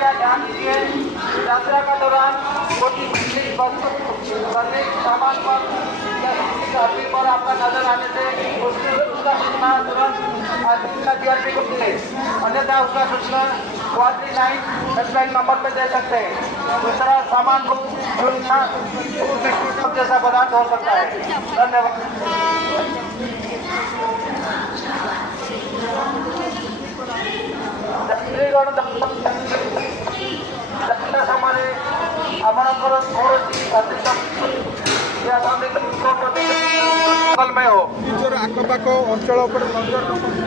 कृपया ध्यान दीजिए, यात्रा का दौरान कोई संदिग्ध सामान पर या किसी अपील पर आपका नजर आने से उसका सूचना तुरंत आजीविका जीआरपी को मिले, अन्यथा उसका सूचना 49 हेल्पलाइन नंबर पर दे सकते हैं। दूसरा, सामान को जैसा पदार्थ हो सकता है। धन्यवाद। समय ଆପଣଙ୍କର କୌଣସି ନିଜର ଆଖପାଖ ଅଞ୍ଚଳ ଉପରେ ନଜର ରଖନ୍ତୁ।